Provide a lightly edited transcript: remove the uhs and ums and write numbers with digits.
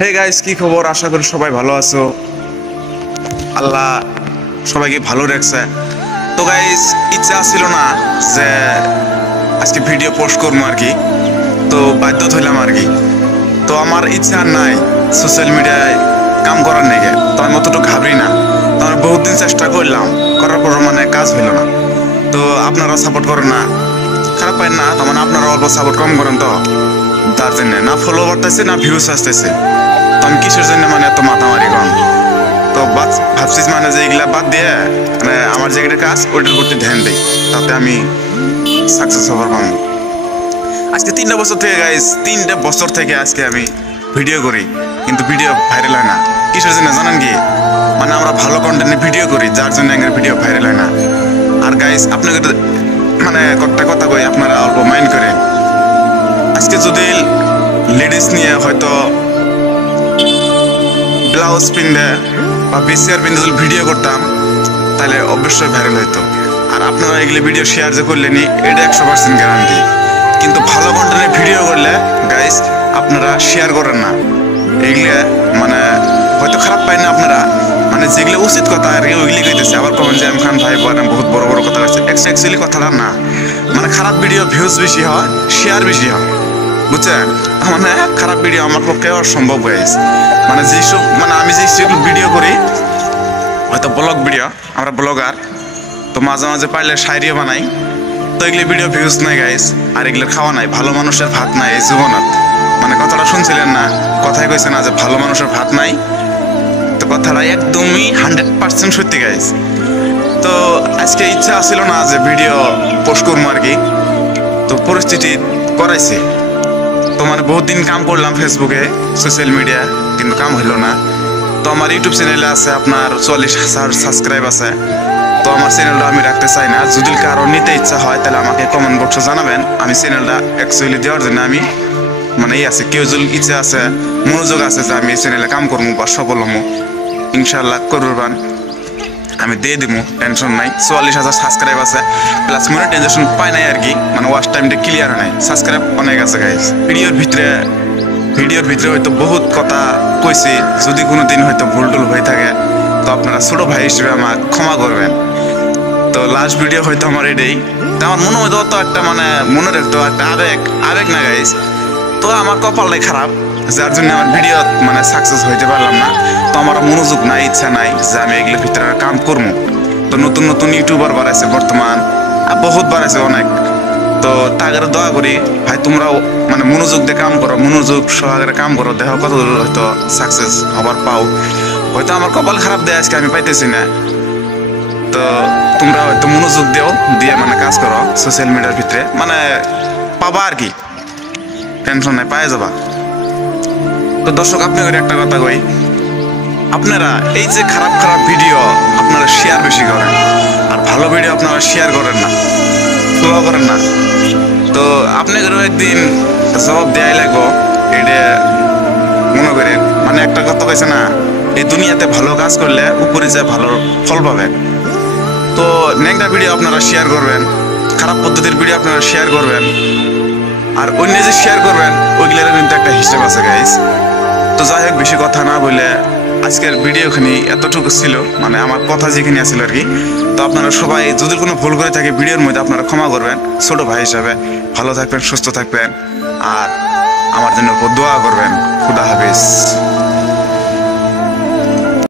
Hey guys, কি খবর? আশা করি সবাই ভালো আছো। আল্লাহ সবাইকে ভালো রাখছে। তো গাইস, ইচ্ছা ছিল না যে আজকে ভিডিও পোস্ট করবো আর কি, তো বাধ্য হইলাম আর কি। তো আমার ইচ্ছা নাই সোশ্যাল মিডিয়ায় কাম করার নেগে, তো আমি অতটুকু ঘাবড়ি না। তো আমি বহুত দিন চেষ্টা করলাম, করার পর মানে কাজ হইল না। তো আপনারা সাপোর্ট করেন না, খারাপ পাই না, তো মানে আপনারা অল্প সাপোর্ট কম করেন, তো তার জন্য না ফলো বাড়তেছে না ভিউজ আসতেছে। তো আমি কিসের জন্য মানে এত মাথামারি কম, তো ভাবছিস মানে যে এগুলা বাদ দিয়ে মানে আমার যেগুলো কাজ ওইটার প্রতি ধ্যান দিই, তাতে আমি সাকসেস হবার পাবো। আজকে 3টা বছর থেকে গাইস, 3টা বছর থেকে আজকে আমি ভিডিও করি, কিন্তু ভিডিও ভাইরাল হয় না। কিসের জন্য জানেন কি? মানে আমরা ভালো কন্টেন্টে ভিডিও করি, যার জন্য এর ভিডিও ভাইরাল হয় না। আর গাইস, আপনাকে মানে একটা কথা কই, আপনারা অল্প মাইন্ড করেন। আজকে যদি লেডিস নিয়ে হয়তো ব্লাউজ পিন্ধে বা বিসিআর পিন্ধে যদি ভিডিও করতাম, তাহলে অবশ্যই ভাইরাল হইতো। আর আপনারা এগুলো ভিডিও শেয়ার যে করলেনি, এটা 100% গ্যারান্টি। কিন্তু ভালো কন্টেন্টে ভিডিও করলে গাইস আপনারা শেয়ার করেন না। এগুলো মানে হয়তো খারাপ পাই না আপনারা, মানে যেগুলো উচিত কথা আর কি ওইগুলি কইতেছে। আবার কমেন যে খান ভাই বহুত বড় বড় কথা হচ্ছে, অ্যাকচুয়ালি কথাটা না। মানে খারাপ ভিডিও ভিউজ বেশি হয়, শেয়ার বেশি হয়, বুঝছেন? মানে খারাপ ভিডিও আমার পক্ষে অসম্ভব গাইস। মানে যেসব মানে আমি যেগুলো ভিডিও করি, হয়তো ব্লগ ভিডিও, আমরা ব্লগার, তো মাঝে মাঝে পাইলে শায়রিও বানাই, তো এগুলো ভিডিও ভিউজ নাই গাইস। আর এগুলো খাওয়া নাই, ভালো মানুষের ভাত নাই এই জীবনত। মানে কথাটা শুনছিলেন না? কথাই কইছে না যে ভালো মানুষের ভাত নাই, তো কথাটা একদমই 100% সত্যি গাইস। তো আজকে ইচ্ছা ছিল না যে ভিডিও পোস্ট করবো আর কি, তো পরিস্থিতি করাইছে। তো মানে বহুত দিন কাম করলাম ফেসবুকে, সোশ্যাল মিডিয়া, কিন্তু কাম হইল না। তো আমার ইউটিউব চ্যানেলে আছে আপনার 44,000 সাবস্ক্রাইব আছে। তো আমার চ্যানেলটা আমি রাখতে চাই না। যদি কারো নিতে ইচ্ছা হয় তাহলে আমাকে কমেন্ট বক্সে জানাবেন। আমি চ্যানেলটা অ্যাকচুয়ালি দেওয়ার জন্য আমি মানে আছে, কেউ যদি ইচ্ছা আছে, মনোযোগ আছে যে আমি এই চ্যানেলে কাম করবো বা সফল হবো, ইনশাল্লাহ করবেন, আমি দিয়ে দিব, টেনশন নাই। 44,000 সাবস্ক্রাইব আছে, প্লাস মনিটাইজেশন পাই নাই আর কি, মানে ওয়াচ টাইমটা ক্লিয়ার নাই, সাবস্ক্রাইব অনেক আছে গাইস। ভিডিওর ভিতরে হয়তো বহুত কথা কইছি, যদি কোনো দিন হয়তো ভুল টুল হয়ে থাকে তো আপনারা ছোট ভাই হিসেবে আমার ক্ষমা করবেন। তো লাস্ট ভিডিও হয়তো আমার এটাই, তো আমার মনে হয়তো তো একটা মানে মনে রাখতো একটা আবেগ না গাইস। তো আমার কপালটাই খারাপ, যার জন্য আমার ভিডিও মানে সাকসেস হইতে পারলাম না। তো আমার মনোযোগ নাই, ইচ্ছা নাই যে আমি এগুলোর ভিতরে কাম করবো। তো নতুন নতুন ইউটিউবার বাড়াইছে বর্তমান, বহুত বাড়াইছে অনেক। তো তাদের দয়া করি ভাই, তোমরাও মানে মনোযোগ দিয়ে কাম করো, মনোযোগ সহকারে কাম করো, দেখো কত হয়তো সাকসেস হবার পাও। হয়তো আমার কপাল খারাপ দেয় আজকে আমি পাইতেছি না, তো তোমরা হয়তো মনোযোগ দিয়ে মানে কাজ করো সোশ্যাল মিডিয়ার ভিতরে, মানে পাবা আর কি, টেনশন নাই, পায়ে যাবা। তো দর্শক, আপনাদের একটা কথা কই, আপনারা এই যে খারাপ ভিডিও আপনারা শেয়ার বেশি করেন, আর ভালো ভিডিও আপনারা শেয়ার করেন না, ফলো করেন না। তো আপনাদেরও একদিন জবাব দেয়াই লাগবো, এটা মনে করেন। মানে একটা কথা কইছে না, এই দুনিয়াতে ভালো কাজ করলে উপরে যে ভালো ফল পাবেন। তো নেগেটিভ ভিডিও আপনারা শেয়ার করবেন, খারাপ পদ্ধতির ভিডিও আপনারা শেয়ার করবেন, আর অন্য যে শেয়ার করবেন ওইগুলোর কিন্তু একটা হিসাব আছে গাইস। তো যাই হোক, বেশি কথা না বলে আজকের ভিডিওখানি এতটুকু ছিল, মানে আমার কথা যেখানে আছিল আর কি। তো আপনারা সবাই যদি কোনো ভুল করে থাকে ভিডিওর মধ্যে, আপনারা ক্ষমা করবেন ছোট ভাই হিসাবে। ভালো থাকবেন, সুস্থ থাকবেন, আর আমার জন্য দোয়া করবেন। খুদা হাফেজ।